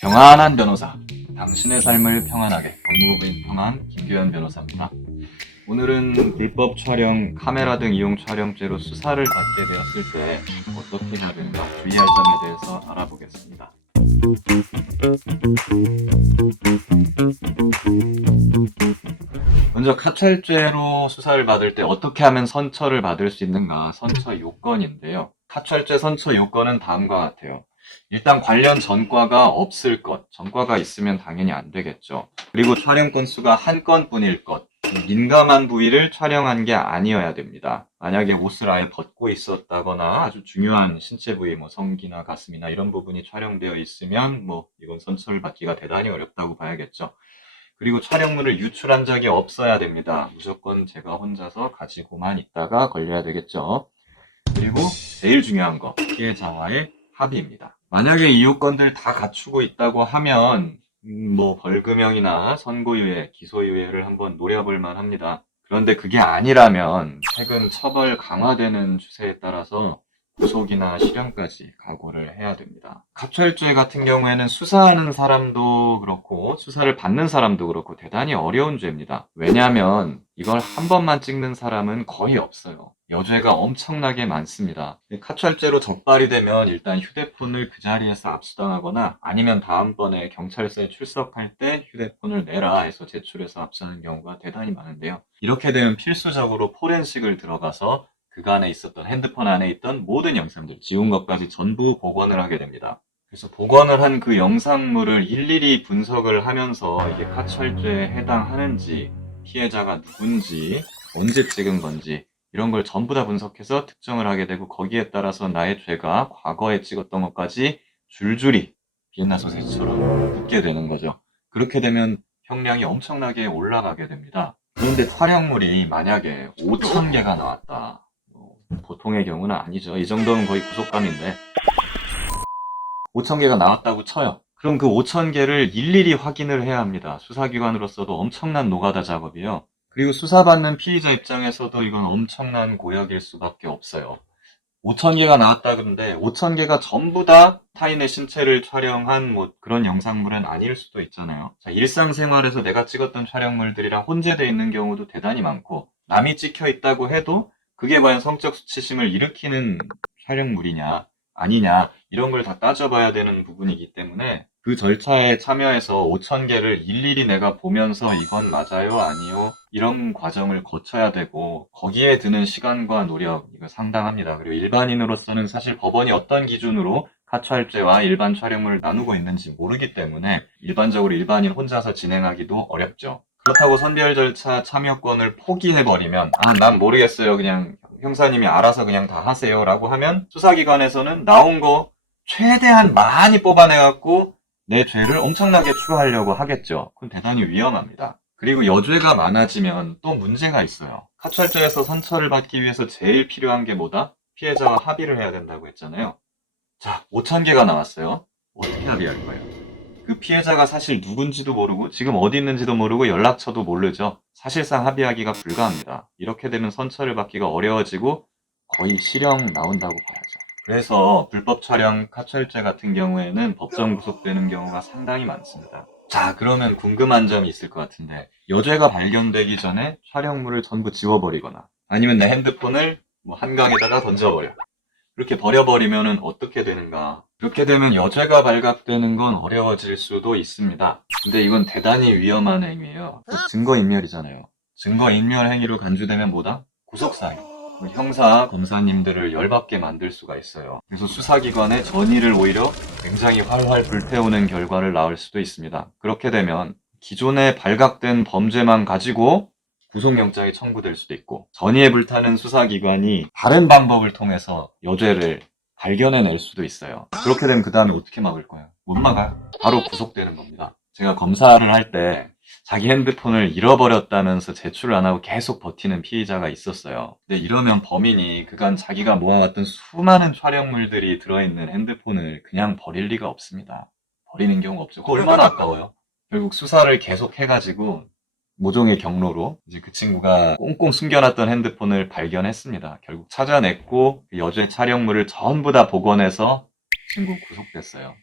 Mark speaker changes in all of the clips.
Speaker 1: 평안한 변호사, 당신의 삶을 평안하게 법무법인 평안 김규현 변호사입니다. 오늘은 불법 촬영, 카메라 등 이용 촬영죄로 수사를 받게 되었을 때 어떻게 해야 되는가 주의할 점에 대해서 알아보겠습니다. 먼저 카찰죄로 수사를 받을 때 어떻게 하면 선처를 받을 수 있는가 선처 요건인데요. 카찰죄 선처 요건은 다음과 같아요. 일단 관련 전과가 없을 것, 전과가 있으면 당연히 안 되겠죠. 그리고 촬영 건수가 한 건뿐일 것, 민감한 부위를 촬영한 게 아니어야 됩니다. 만약에 옷을 아예 벗고 있었다거나 아주 중요한 신체 부위, 뭐 성기나 가슴이나 이런 부분이 촬영되어 있으면 뭐 이건 선처를 받기가 대단히 어렵다고 봐야겠죠. 그리고 촬영물을 유출한 적이 없어야 됩니다. 무조건 제가 혼자서 가지고만 있다가 걸려야 되겠죠. 그리고 제일 중요한 거, 피해자와의 합의입니다. 만약에 이 요건들 다 갖추고 있다고 하면 음, 뭐 벌금형이나 선고유예, 기소유예를 한번 노려볼 만합니다. 그런데 그게 아니라면 최근 처벌 강화되는 추세에 따라서 구속이나 실형까지 각오를 해야 됩니다. 갑철죄 같은 경우에는 수사하는 사람도 그렇고 수사를 받는 사람도 그렇고 대단히 어려운 죄입니다. 왜냐하면 이걸 한 번만 찍는 사람은 거의 없어요. 여죄가 엄청나게 많습니다. 카철죄로 적발이 되면 일단 휴대폰을 그 자리에서 압수당하거나 아니면 다음번에 경찰서에 출석할 때 휴대폰을 내라 해서 제출해서 압수하는 경우가 대단히 많은데요. 이렇게 되면 필수적으로 포렌식을 들어가서 그간에 있었던 핸드폰 안에 있던 모든 영상들, 지운 것까지 전부 복원을 하게 됩니다. 그래서 복원을 한 그 영상물을 일일이 분석을 하면서 이게 카철죄에 해당하는지, 피해자가 누군지, 언제 찍은 건지, 이런 걸 전부 다 분석해서 특정을 하게 되고 거기에 따라서 나의 죄가 과거에 찍었던 것까지 줄줄이 비엔나 소세지처럼 붙게 되는 거죠. 그렇게 되면 형량이 엄청나게 올라가게 됩니다. 그런데 촬영물이 만약에 5천 개가 나왔다. 뭐, 보통의 경우는 아니죠. 이 정도는 거의 구속감인데 5천 개가 나왔다고 쳐요. 그럼 그 5천 개를 일일이 확인을 해야 합니다. 수사기관으로서도 엄청난 노가다 작업이요. 그리고 수사받는 피의자 입장에서도 이건 엄청난 고역일 수밖에 없어요. 5천 개가 나왔다 그런데 5천 개가 전부 다 타인의 신체를 촬영한 뭐 그런 영상물은 아닐 수도 있잖아요. 자, 일상생활에서 내가 찍었던 촬영물들이랑 혼재되어 있는 경우도 대단히 많고 남이 찍혀 있다고 해도 그게 과연 성적 수치심을 일으키는 촬영물이냐 아니냐 이런 걸 다 따져봐야 되는 부분이기 때문에 그 절차에 참여해서 5천 개를 일일이 내가 보면서 이건 맞아요 아니요 이런 과정을 거쳐야 되고 거기에 드는 시간과 노력 이거 상당합니다. 그리고 일반인으로서는 사실 법원이 어떤 기준으로 카촬죄와 일반 촬영물을 나누고 있는지 모르기 때문에 일반적으로 일반인 혼자서 진행하기도 어렵죠. 그렇다고 선별 절차 참여권을 포기해버리면 아 난 모르겠어요 그냥 형사님이 알아서 그냥 다 하세요 라고 하면 수사기관에서는 나온 거 최대한 많이 뽑아내갖고 내 죄를 엄청나게 추가하려고 하겠죠. 그건 대단히 위험합니다. 그리고 여죄가 많아지면 또 문제가 있어요. 카철죄에서 선처를 받기 위해서 제일 필요한 게 뭐다? 피해자와 합의를 해야 된다고 했잖아요. 자, 5천 개가 나왔어요. 어떻게 합의할 거예요? 그 피해자가 사실 누군지도 모르고 지금 어디 있는지도 모르고 연락처도 모르죠. 사실상 합의하기가 불가합니다. 이렇게 되면 선처를 받기가 어려워지고 거의 실형 나온다고 봐야죠. 그래서 불법 촬영 카철죄 같은 경우에는 법정 구속되는 경우가 상당히 많습니다. 자, 그러면 궁금한 점이 있을 것 같은데 여죄가 발견되기 전에 촬영물을 전부 지워버리거나 아니면 내 핸드폰을 뭐 한강에다가 던져버려. 그렇게 버려버리면은 어떻게 되는가? 그렇게 되면 여죄가 발각되는 건 어려워질 수도 있습니다. 근데 이건 대단히 위험한 행위예요. 증거인멸이잖아요. 증거인멸 행위로 간주되면 뭐다? 구속사유. 뭐 형사, 검사님들을 열받게 만들 수가 있어요. 그래서 수사기관의 전의를 오히려 굉장히 활활 불태우는 결과를 낳을 수도 있습니다. 그렇게 되면 기존에 발각된 범죄만 가지고 구속영장이 청구될 수도 있고 전의에 불타는 수사기관이 다른 방법을 통해서 여죄를 발견해낼 수도 있어요. 그렇게 되면 그 다음에 어떻게 막을 거예요? 못 막아요. 바로 구속되는 겁니다. 제가 검사를 할 때 자기 핸드폰을 잃어버렸다면서 제출을 안 하고 계속 버티는 피의자가 있었어요. 근데 이러면 범인이 그간 자기가 모아왔던 수많은 촬영물들이 들어있는 핸드폰을 그냥 버릴 리가 없습니다. 버리는 경우가 없죠. 얼마나 아까워요. 결국 수사를 계속 해가지고 모종의 경로로 이제 그 친구가 꽁꽁 숨겨놨던 핸드폰을 발견했습니다. 결국 찾아냈고 그 여죄 촬영물을 전부 다 복원해서 친구 구속됐어요.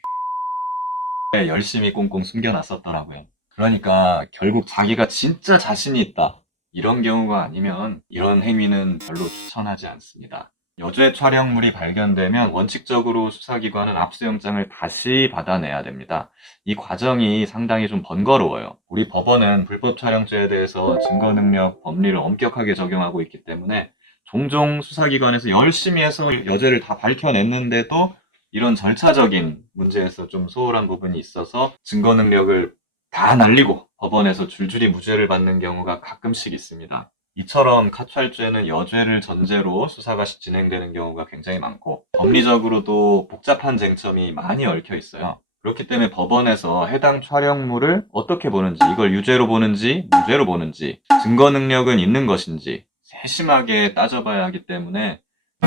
Speaker 1: 열심히 꽁꽁 숨겨놨었더라고요. 그러니까 결국 자기가 진짜 자신이 있다. 이런 경우가 아니면 이런 행위는 별로 추천하지 않습니다. 여죄 촬영물이 발견되면 원칙적으로 수사기관은 압수영장을 다시 받아내야 됩니다. 이 과정이 상당히 좀 번거로워요. 우리 법원은 불법 촬영죄에 대해서 증거능력 법리를 엄격하게 적용하고 있기 때문에 종종 수사기관에서 열심히 해서 여죄를 다 밝혀냈는데도 이런 절차적인 문제에서 좀 소홀한 부분이 있어서 증거능력을 다 날리고 법원에서 줄줄이 무죄를 받는 경우가 가끔씩 있습니다. 이처럼 카찰죄는 여죄를 전제로 수사가 진행되는 경우가 굉장히 많고 법리적으로도 복잡한 쟁점이 많이 얽혀 있어요. 그렇기 때문에 법원에서 해당 촬영물을 어떻게 보는지, 이걸 유죄로 보는지, 무죄로 보는지, 증거 능력은 있는 것인지 세심하게 따져봐야 하기 때문에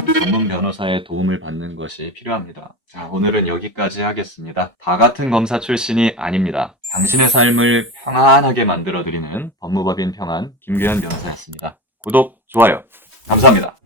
Speaker 1: 전문 변호사의 도움을 받는 것이 필요합니다. 자, 오늘은 여기까지 하겠습니다. 다 같은 검사 출신이 아닙니다. 당신의 삶을 평안하게 만들어드리는 법무법인 평안 김규현 변호사였습니다. 구독, 좋아요. 감사합니다.